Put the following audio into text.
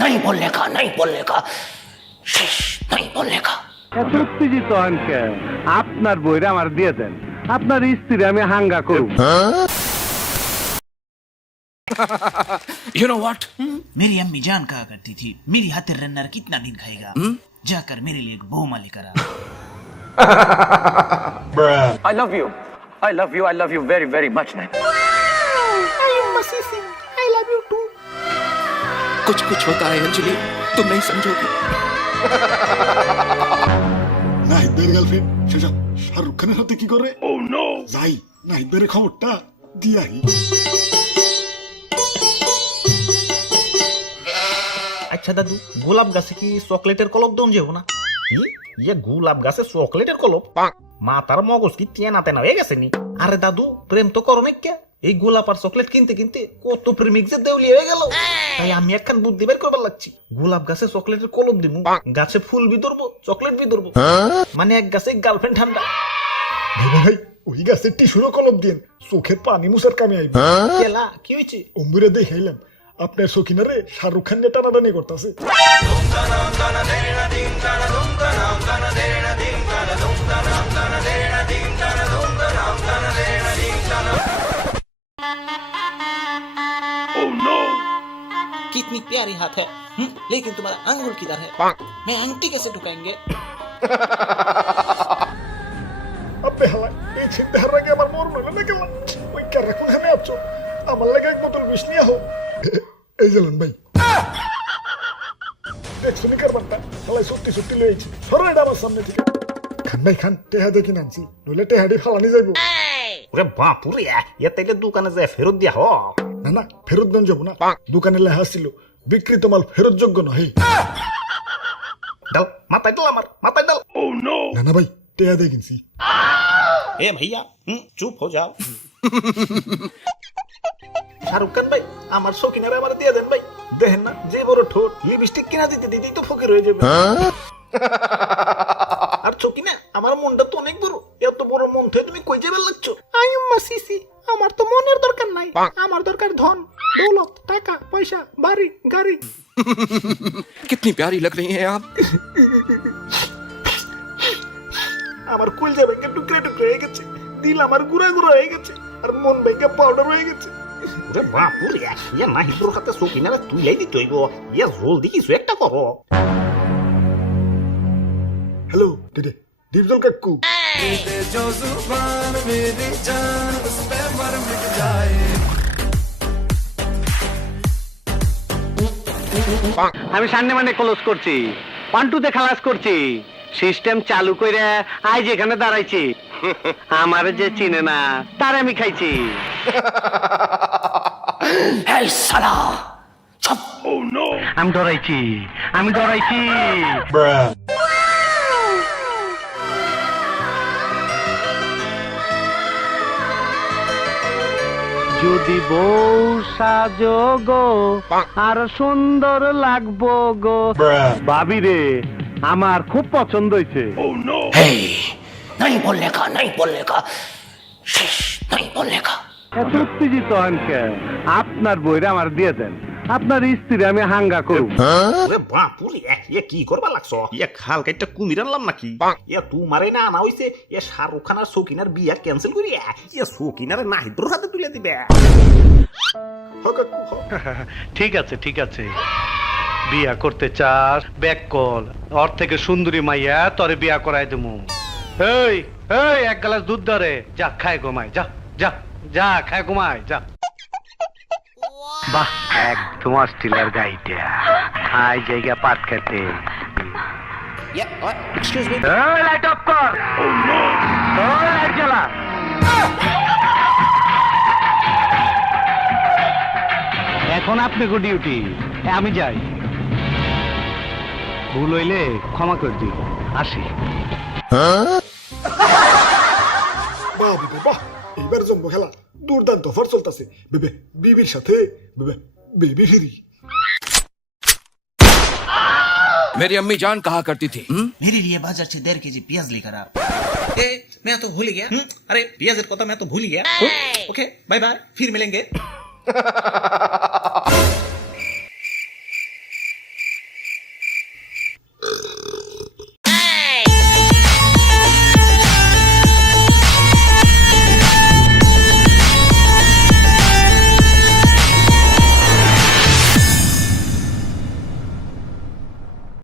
नहीं बोलने का, नहीं बोलने का, नहीं बोलने का। এত উত্তেজিত হন কেন? আপনার বইরা আমার দিয়ে দেন, আপনার স্ত্রী আমি হাঙ্গা করব। You know what? मेरी अम्मी जान कहा करती थी, मेरी हाथेर रन्नर कितना दिन खाएगा, जाकर मेरे लिए एक बहुमा लेकर आ। I love you. I love you. I love you very, very much, man. I love you too. कुछ कुछ होता है अंजलि, तुम नहीं समझोगी। নাহিদের গার্লফ্রেন্ড সেসব শাহরুখ খানের হাতে কি করে? ও নো, যাই নাহিদের খবরটা দিয়াই। আচ্ছা দাদু, গোলাপ গাছে কি চকলেটের কলপ দম যাবো না? ইয়ে গোলাপ গাছে চকলেটের কলপ? মাতার মগজ কি তেনা তেনা হয়ে গেছে নি? আরে দাদু, প্রেম তো করো নাকি? এই গোলাপ আর চকলেট কিনতে কিনতে কত প্রেমিক যে দেউলি হয়ে গেল। তাই আমি একখান বুদ্ধি বের করবার লাগছি। গোলাপ গাছে চকলেটের কলপ দিমু, গাছে ফুল বি ধরবো, চকলেট বি ধরবো, মানে এক গাছে গার্লফ্রেন্ড ঠান্ডা। ভাই ওই গাছের টিস্যুরও কলম দিন, চোখের পানি মুছার কামে আইব। কেলা কি হয়েছে? অম্বুরে দেখাইলাম আপনার সখিনারে শাহরুখ খান নিয়ে টানাটানি করতেছে। कितनी प्यारी हाथ है, लेकिन तुम्हारा अंगुल किधर है? मैं अंगूठी कैसे ढुकाएंगे? আপনি হালাই এই চিন্তার আগে আমার মরণ হলো না কেন? ওই কারা কোনখানে আছো? আমার লাগে এক বোতল বিষ নিয়ে আহো। এই জানেন ভাই, দেখছো নি কারবারটা? হালাই সত্যি সত্যি লয়েছি, সরো এটা আমার সামনে থেকে। খান ভাই খান, টেহা দেখি নানছি, নইলে টেহাটি ফালানি যাইব। ওরে বাপুরে, এ তাইলে দোকানে যায় ফেরত দিয়া হ। না না, ফেরত দেন যাবো না, দোকানে লেখা ছিল বিক্রিত মাল ফেরত যোগ্য নহে। ডাল মাথায় ডাল, আমার মাথায় ডাল। না না ভাই, টেহা দেখিনছি। এ ভাইয়া, চুপ হো যাও। শাহরুখ খান ভাই, আমার শৌখিনারে আমার দিয়ে দেন ভাই। দেখেন না যে বড় ঠোঁট, লিপস্টিক কিনা দিতে দিতেই তো ফকির হয়ে যাবে। আর চকিনা, আমার মনটা তো অনেক বড়, এত বড় মন থেকে তুমি কই যাবে লাগছো? আইম্মা সিসি, আমার তো মনের দরকার নাই, আমার দরকার ধন দৌলত, টাকা পয়সা, বাড়ি গাড়ি। कितनी प्यारी लग रही हैं आप। আমার কলজা ভেঙে টুকরে টুকরে হয়ে গেছে, দিল আমার গুড়া গুড়া হয়ে গেছে, আর মন ভেঙে পাউডার হয়ে গেছে। ওরে বাপুরে, ইয়া নাহিদুর হাতে শৌখিনারে তুইলাই দিতে হইব। ইয়া জলদি কিছু একটা করো। হ্যালো ডিডে, ডিপজল কাকু। আমি সামনে মানে ক্লোজ করছি, পান্টুতে খালাস করছি, সিস্টেম চালু করে আজ এখানে দাঁড়াইছি। আমার যে চিনে না তার আমি খাইছি। Hey साला, चुप। আমি ডরাইছি, আমি ডরাইছি। যদি বউ সাজো গো, আর সুন্দর লাগবো গো। ভাবি রে, আমার খুব পছন্দ হয়েছে। Hey, नहीं बोलने का, नहीं बोलने का, नहीं बोलने का। এত উত্তেজিত হন কেন? আপনার বইরা আমার দিয়ে দেন, আপনার স্ত্রী আমি হাঙ্গা করব। ওরে বাপুরে, ইয়া কি করবা লাগছো? ইয়া খাল কাইটা কুমির আনলাম নাকি? ইয়া তুমারে না আনা হইছে, ইয়া শাহরুখ খান আর শৌখিনার বিয়া ক্যান্সেল করি, ইয়া শৌখিনারে নাহিদুর হাতে তুলে দিবে। ঠিক আছে ঠিক আছে, বিয়া করতে চাস ব্যাক কল, ওর থেকে সুন্দরী মাইয়া তোরে বিয়া করাই দেবো। এই এই, এক গ্লাস দুধ ধরে, যা খায় ঘুমায়, যা যা যা খায় ঘুমায় যা। বাহ, একদম অস্ট্রেলিয়ার গাইটা খাই জায়গা পাট খেতে। Yeah, what? Excuse me. Light off কর, লাইট জ্বালা। এখন আপনাকে ডিউটি, আমি যাই। ভুল হইলে ক্ষমা করে দিই, আসি। বাহ বিবে বাহ, এইবার জম্বো খেলা দুর্দান্ত অফার চলতেছে। বেবে বিবির সাথে বেবে বেবি ফিরি। मेरी अम्मी जान कहा करती थी, मेरे लिए बाजार से 1.5 केजी प्याज लेकर आ। ए, मैं तो भूल गया। अरे प्याज को तो मैं तो भूल गया। ओके, बाय बाय, फिर मिलेंगे।